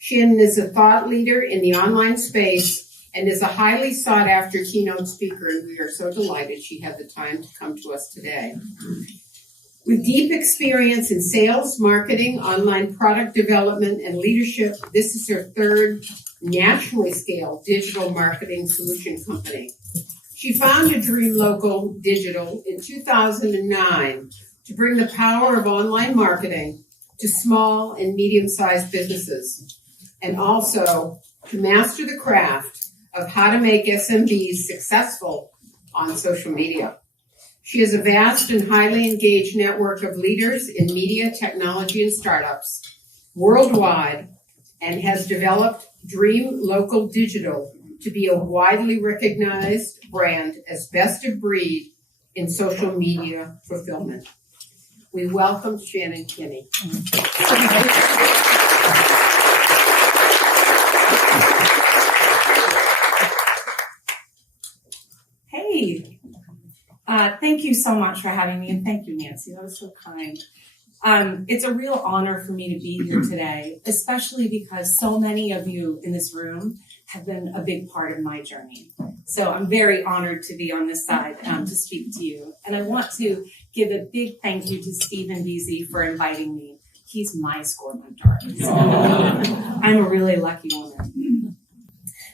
Shannon is a thought leader in the online space and is a highly sought-after keynote speaker, and we are so delighted she had the time to come to us today. With deep experience in sales, marketing, online product development, and leadership, this is her third nationally scaled digital marketing solution company. She founded Dream Local Digital in 2009 to bring the power of online marketing to small and medium-sized businesses, and also to master the craft of how to make SMBs successful on social media. She has a vast and highly engaged network of leaders in media, technology, and startups worldwide, and has developed Dream Local Digital to be a widely recognized brand as best of breed in social media fulfillment. We welcome Shannon Kinney. Hey, thank you so much for having me, and thank you, Nancy. That was so kind. It's a real honor for me to be here today, especially because so many of you in this room have been a big part of my journey. So I'm very honored to be on this side to speak to you. And I want to give a big thank you to Stephen Veazey for inviting me. He's my score mentor. So I'm a really lucky woman.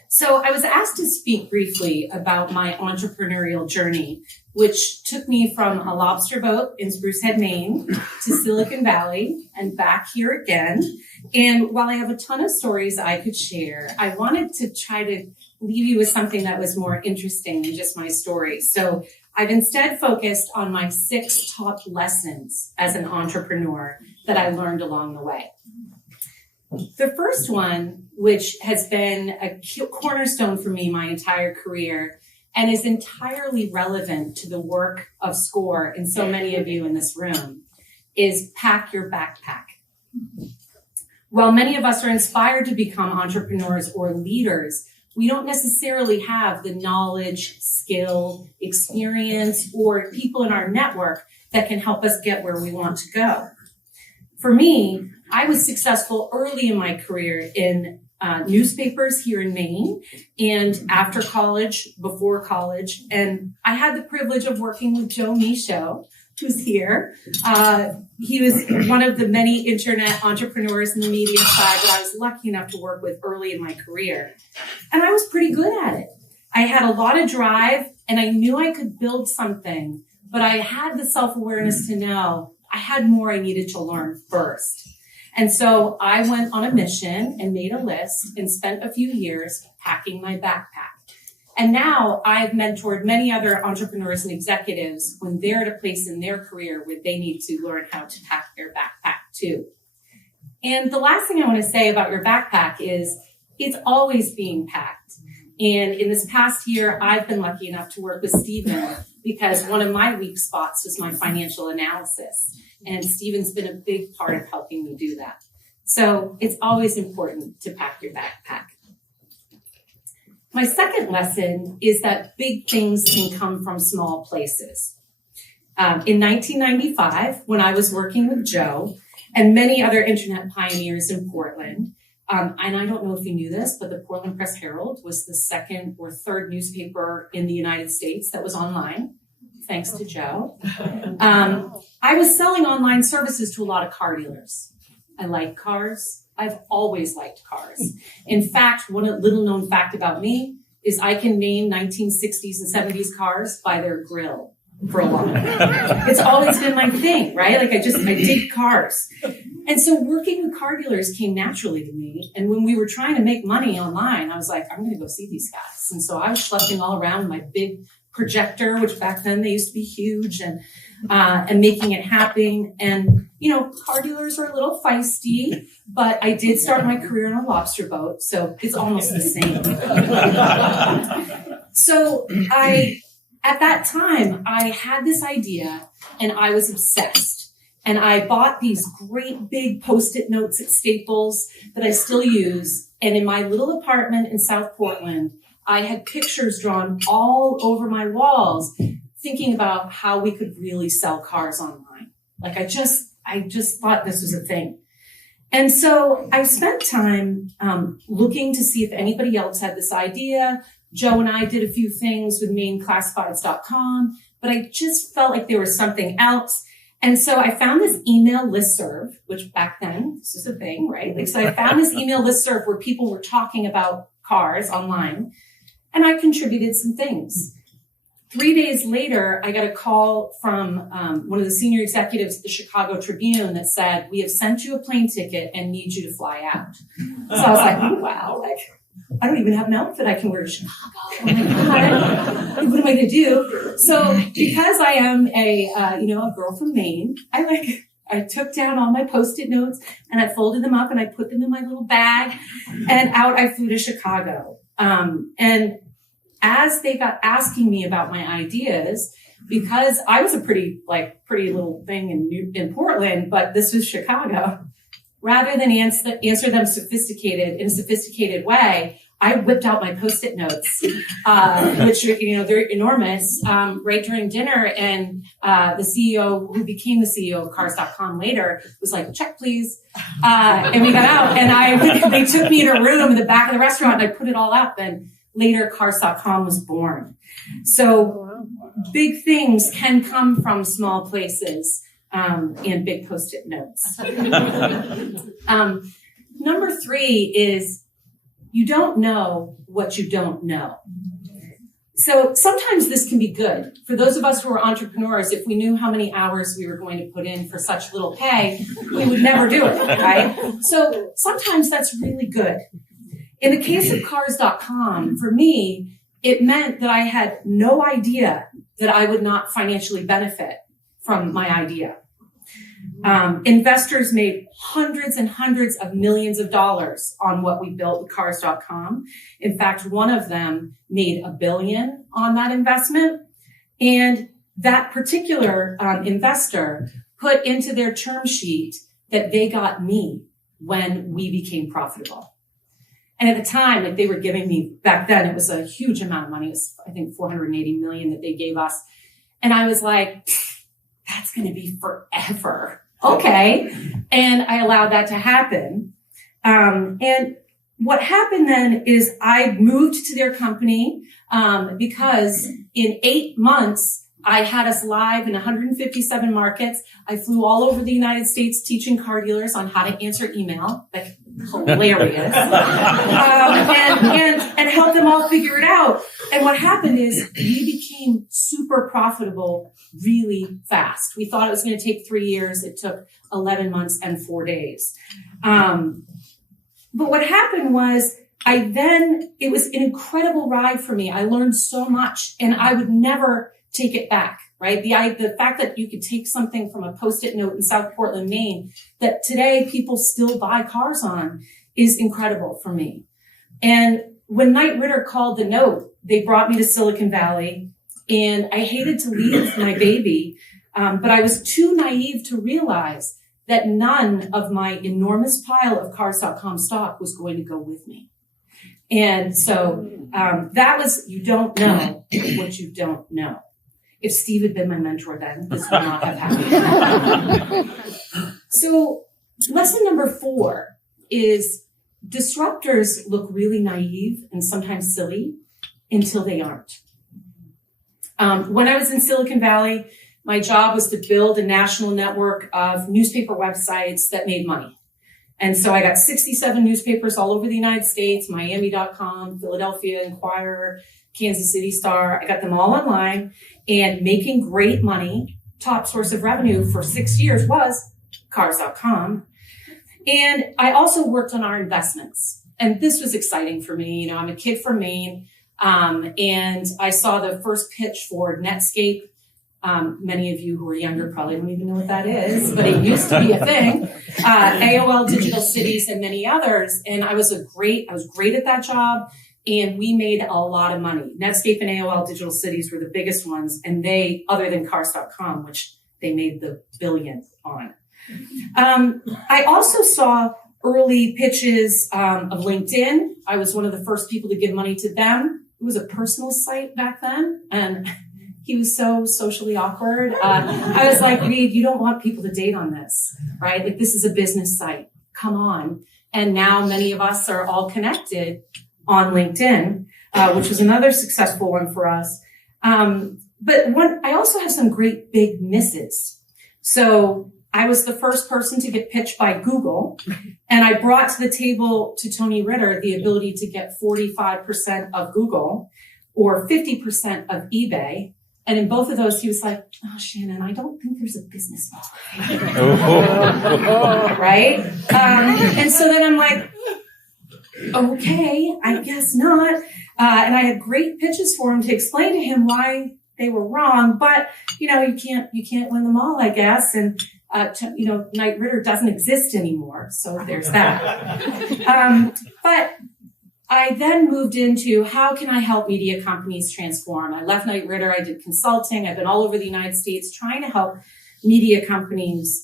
So I was asked to speak briefly about my entrepreneurial journey, which took me from a lobster boat in Sprucehead, Maine, to Silicon Valley and back here again. And while I have a ton of stories I could share, I wanted to try to leave you with something that was more interesting than just my story. So I've instead focused on my 6 top lessons as an entrepreneur that I learned along the way. The first one, which has been a cornerstone for me my entire career and is entirely relevant to the work of SCORE and so many of you in this room, is pack your backpack. While many of us are inspired to become entrepreneurs or leaders, we don't necessarily have the knowledge, skill, experience, or people in our network that can help us get where we want to go. For me, I was successful early in my career in newspapers here in Maine and after college, before college. And I had the privilege of working with Joe Michaud, who's here. He was one of the many internet entrepreneurs in the media side that I was lucky enough to work with early in my career. And I was pretty good at it. I had a lot of drive and I knew I could build something, but I had the self-awareness to know I had more I needed to learn first. And so I went on a mission and made a list and spent a few years packing my backpack. And now I've mentored many other entrepreneurs and executives when they're at a place in their career where they need to learn how to pack their backpack too. And the last thing I want to say about your backpack is it's always being packed. And in this past year, I've been lucky enough to work with Stephen because one of my weak spots was my financial analysis. And Stephen's been a big part of helping me do that. So it's always important to pack your backpack. My second lesson is that big things can come from small places. In 1995, when I was working with Joe and many other internet pioneers in Portland, and I don't know if you knew this, but the Portland Press Herald was the second or third newspaper in the United States that was online, thanks to Joe. I was selling online services to a lot of car dealers. I like cars. I've always liked cars. In fact, one little known fact about me is I can name 1960s and 70s cars by their grill for a while. It's always been my thing, right? Like I dig cars. And so working with car dealers came naturally to me. And when we were trying to make money online, I was like, I'm going to go see these guys. And so I was schlepping all around my big projector, which back then they used to be huge, and making it happen. And, car dealers are a little feisty, but I did start my career on a lobster boat, so it's almost the same. So at that time, I had this idea and I was obsessed. And I bought these great big Post-it notes at Staples that I still use. And in my little apartment in South Portland, I had pictures drawn all over my walls, thinking about how we could really sell cars online. Like I just thought this was a thing. And so I spent time looking to see if anybody else had this idea. Joe and I did a few things with MaineClassifieds.com, but I just felt like there was something else. And so I found this email listserv, which back then, this is a thing, right? Like, so I found this email listserv where people were talking about cars online, and I contributed some things. 3 days later, I got a call from one of the senior executives at the Chicago Tribune that said, "We have sent you a plane ticket and need you to fly out." So I was like, oh, wow, like, I don't even have an outfit I can wear to Chicago. Oh my God, what am I going to do? So because I am a girl from Maine, I took down all my Post-it notes and I folded them up and I put them in my little bag, and out I flew to Chicago. And as they got asking me about my ideas, because I was a pretty little thing in Portland, but this was Chicago, rather than answer them in a sophisticated way, I whipped out my Post-it notes, which, they're enormous, right during dinner. And the CEO, who became the CEO of Cars.com later, was like, "Check, please." And we got out, and they took me in a room in the back of the restaurant, and I put it all up. And later, Cars.com was born. So big things can come from small places and big Post-it notes. Number 3 is, you don't know what you don't know. So sometimes this can be good. For those of us who are entrepreneurs, if we knew how many hours we were going to put in for such little pay, we would never do it, right? So sometimes that's really good. In the case of Cars.com, for me, it meant that I had no idea that I would not financially benefit from my idea. Investors made hundreds and hundreds of millions of dollars on what we built with Cars.com. In fact, one of them made $1 billion on that investment. And that particular investor put into their term sheet that they got me when we became profitable. And at the time, they were giving me, back then, it was a huge amount of money. It was, I think, $480 million that they gave us. And I was like, that's going to be forever. Okay. And I allowed that to happen. And what happened then is I moved to their company because in 8 months, I had us live in 157 markets. I flew all over the United States teaching car dealers on how to answer email. Like, hilarious. And help them all figure it out. And what happened is we became super profitable really fast. We thought it was going to take 3 years. It took 11 months and 4 days. But what happened was it was an incredible ride for me. I learned so much, and I would never take it back, right? The fact that you could take something from a Post-it note in South Portland, Maine, that today people still buy cars on, is incredible for me. And when Knight Ridder called the note, they brought me to Silicon Valley, and I hated to leave my baby, but I was too naive to realize that none of my enormous pile of Cars.com stock was going to go with me. And so that was, you don't know what you don't know. If Steve had been my mentor then, this would not have happened. So lesson number 4 is disruptors look really naive and sometimes silly until they aren't. When I was in Silicon Valley, my job was to build a national network of newspaper websites that made money. And so I got 67 newspapers all over the United States, Miami.com, Philadelphia Inquirer, Kansas City Star. I got them all online, and making great money. Top source of revenue for 6 years was Cars.com. And I also worked on our investments. And this was exciting for me. I'm a kid from Maine. And I saw the first pitch for Netscape. Many of you who are younger probably don't even know what that is, but it used to be a thing. AOL Digital Cities and many others. And I was great at that job. And we made a lot of money. Netscape and AOL Digital Cities were the biggest ones. And they, other than Cars.com, which they made the billion on. I also saw early pitches of LinkedIn. I was one of the first people to give money to them. It was a personal site back then. And he was so socially awkward. I was like, Reed, you don't want people to date on this, right? Like, this is a business site. come on. And now many of us are all connected on LinkedIn, which was another successful one for us. But I also have some great big misses. So I was the first person to get pitched by Google, and I brought to the table to Tony Ritter the ability to get 45% of Google or 50% of eBay. And in both of those, he was like, "Oh, Shannon, I don't think there's a business model." Right? And so then I'm like, okay, I guess not. And I had great pitches for him to explain to him why they were wrong, but you can't win them all, I guess. And Knight Ritter doesn't exist anymore, so there's that. But I then moved into how can I help media companies transform? I left Knight Ritter. I did consulting. I've been all over the United States trying to help media companies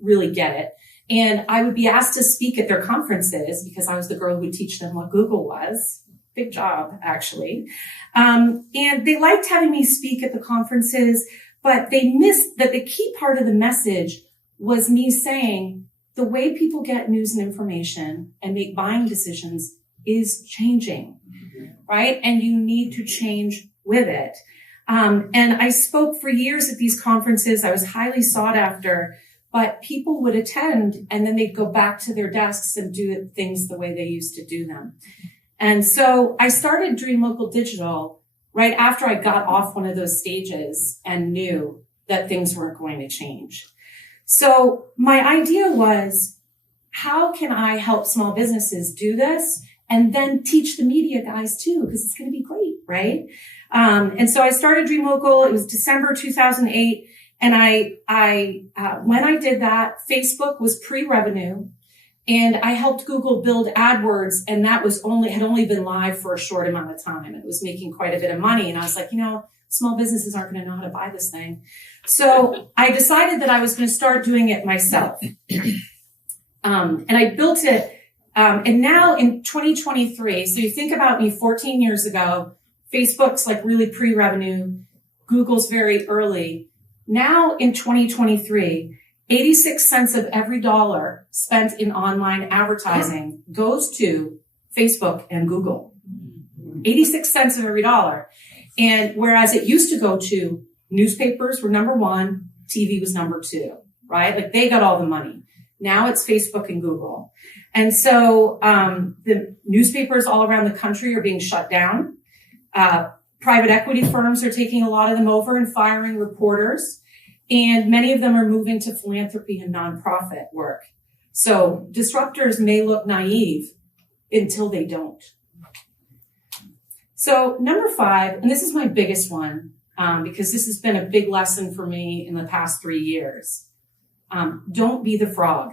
really get it. And I would be asked to speak at their conferences because I was the girl who would teach them what Google was. Big job, actually. And they liked having me speak at the conferences, but they missed that the key part of the message was me saying the way people get news and information and make buying decisions is changing, right? And you need to change with it. And I spoke for years at these conferences. I was highly sought after, but people would attend and then they'd go back to their desks and do things the way they used to do them. And so I started Dream Local Digital right after I got off one of those stages and knew that things weren't going to change. So my idea was, how can I help small businesses do this and then teach the media guys too, because it's going to be great, right? And so I started Dream Local. It was December 2008. And when I did that, Facebook was pre-revenue. And I helped Google build AdWords, and that had only been live for a short amount of time. It was making quite a bit of money. And I was like, small businesses aren't going to know how to buy this thing. So I decided that I was going to start doing it myself. And I built it. And now in 2023, so you think about me 14 years ago, Facebook's like really pre-revenue. Google's very early. Now in 2023, 86 cents of every dollar spent in online advertising goes to Facebook and Google. 86 cents of every dollar. And whereas it used to go to newspapers were number one, TV was number two, right? Like they got all the money. Now it's Facebook and Google. And so the newspapers all around the country are being shut down. Private equity firms are taking a lot of them over and firing reporters. And many of them are moving to philanthropy and nonprofit work. So disruptors may look naive until they don't. So number 5, and this is my biggest one, because this has been a big lesson for me in the past 3 years. Don't be the frog.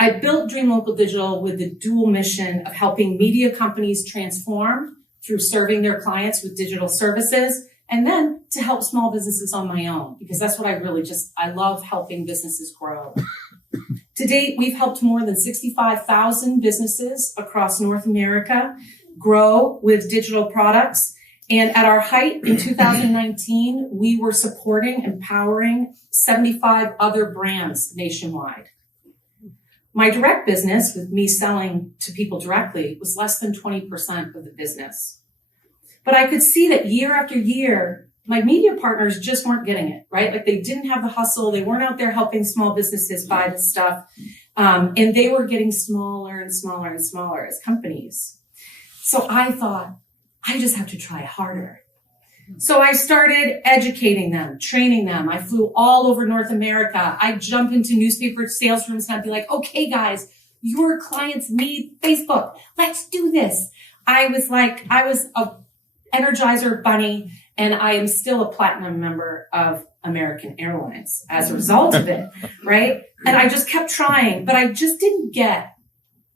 I built Dream Local Digital with the dual mission of helping media companies transform through serving their clients with digital services, and then to help small businesses on my own, because that's what I love helping businesses grow. To date, we've helped more than 65,000 businesses across North America grow with digital products. And at our height in 2019, we were supporting, empowering 75 other brands nationwide. My direct business, with me selling to people directly, was less than 20% of the business. But I could see that year after year, my media partners just weren't getting it, right? Like they didn't have the hustle. They weren't out there helping small businesses buy the stuff. And they were getting smaller and smaller and smaller as companies. So I thought, I just have to try harder. So I started educating them, training them. I flew all over North America. I'd jump into newspaper sales rooms and I'd be like, okay, guys, your clients need Facebook. Let's do this. I was a Energizer bunny, and I am still a platinum member of American Airlines as a result of it, right? And I just kept trying, but I just didn't get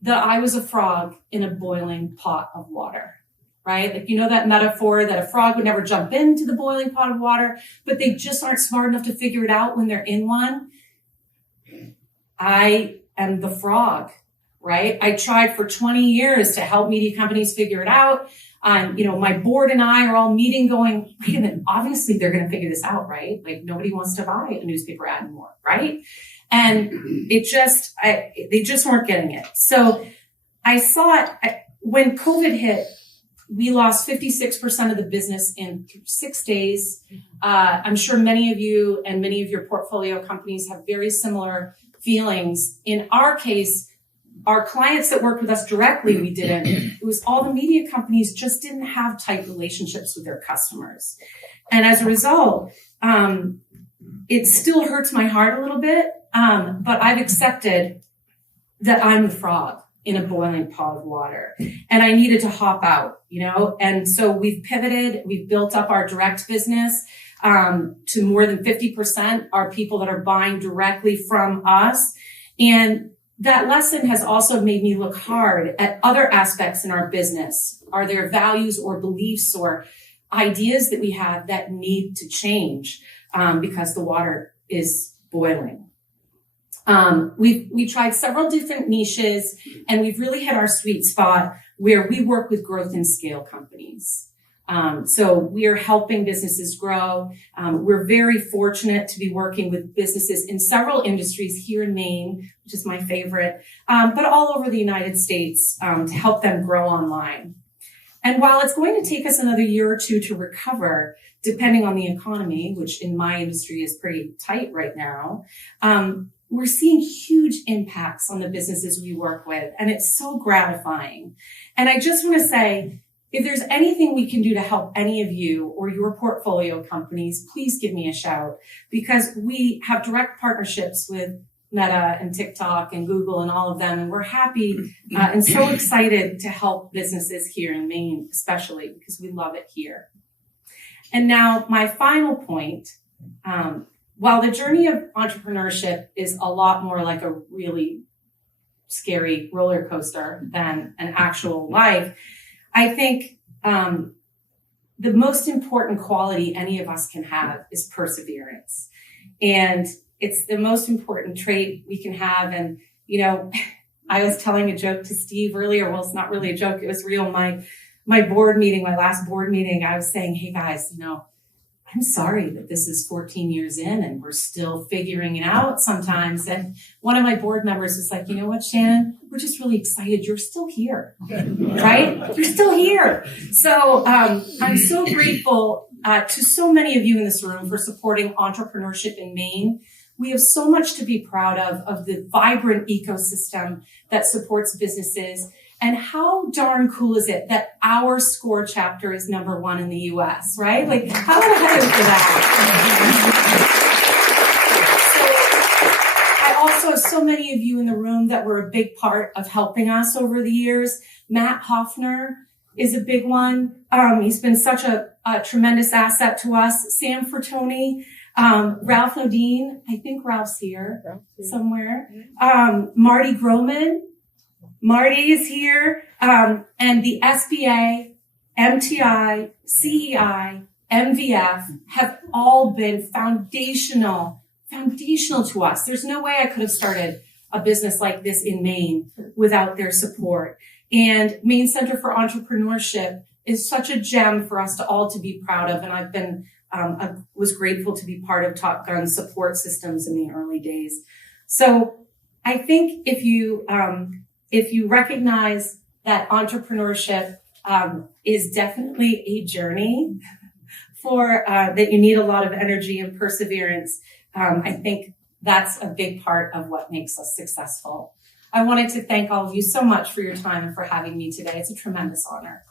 that I was a frog in a boiling pot of water, right? Like, that metaphor that a frog would never jump into the boiling pot of water, but they just aren't smart enough to figure it out when they're in one. I am the frog, right? I tried for 20 years to help media companies figure it out. My board and I are all meeting going, wait a minute, obviously they're going to figure this out, right? Like nobody wants to buy a newspaper ad anymore, right? And they just weren't getting it. So I saw it when COVID hit. We lost 56% of the business in 6 days. I'm sure many of you and many of your portfolio companies have very similar feelings. In our case, our clients that worked with us directly, we didn't. It was all the media companies just didn't have tight relationships with their customers. And as a result, it still hurts my heart a little bit, but I've accepted that I'm the frog in a boiling pot of water. And I needed to hop out, And so we've pivoted. We've built up our direct business to more than 50% are people that are buying directly from us. And that lesson has also made me look hard at other aspects in our business. Are there values or beliefs or ideas that we have that need to change because the water is boiling? We tried several different niches, and we've really hit our sweet spot where we work with growth and scale companies. So we are helping businesses grow. We're very fortunate to be working with businesses in several industries here in Maine, which is my favorite, but all over the United States to help them grow online. And while it's going to take us another year or two to recover, depending on the economy, which in my industry is pretty tight right now, we're seeing huge impacts on the businesses we work with, and it's so gratifying. And I just want to say, if there's anything we can do to help any of you or your portfolio companies, please give me a shout, because we have direct partnerships with Meta and TikTok and Google and all of them, and we're happy and so excited to help businesses here in Maine, especially because we love it here. And now my final point, while the journey of entrepreneurship is a lot more like a really scary roller coaster than an actual life, I think the most important quality any of us can have is perseverance. And it's the most important trait we can have. And, I was telling a joke to Steve earlier. Well, it's not really a joke. It was real. My board meeting, my last board meeting, I was saying, hey guys, I'm sorry that this is 14 years in and we're still figuring it out sometimes. And one of my board members was like, you know what, Shannon, we're just really excited. You're still here, right? You're still here. So I'm so grateful to so many of you in this room for supporting entrepreneurship in Maine. We have so much to be proud of the vibrant ecosystem that supports businesses. And how darn cool is it that our SCORE chapter is #1 in the US, right? Like, how about a heaven for that? So I also have so many of you in the room that were a big part of helping us over the years. Matt Hoffner is a big one. He's been such a tremendous asset to us. Sam Fertoni, Ralph Nodine, I think Ralph's here somewhere. Marty Groman. Marty is here, and the SBA, MTI, CEI, MVF have all been foundational to us. There's no way I could have started a business like this in Maine without their support. And Maine Center for Entrepreneurship is such a gem for us to all to be proud of. And I was grateful to be part of Top Gun's support systems in the early days. So I think if you recognize that entrepreneurship is definitely a journey that you need a lot of energy and perseverance, I think that's a big part of what makes us successful. I wanted to thank all of you so much for your time and for having me today. It's a tremendous honor.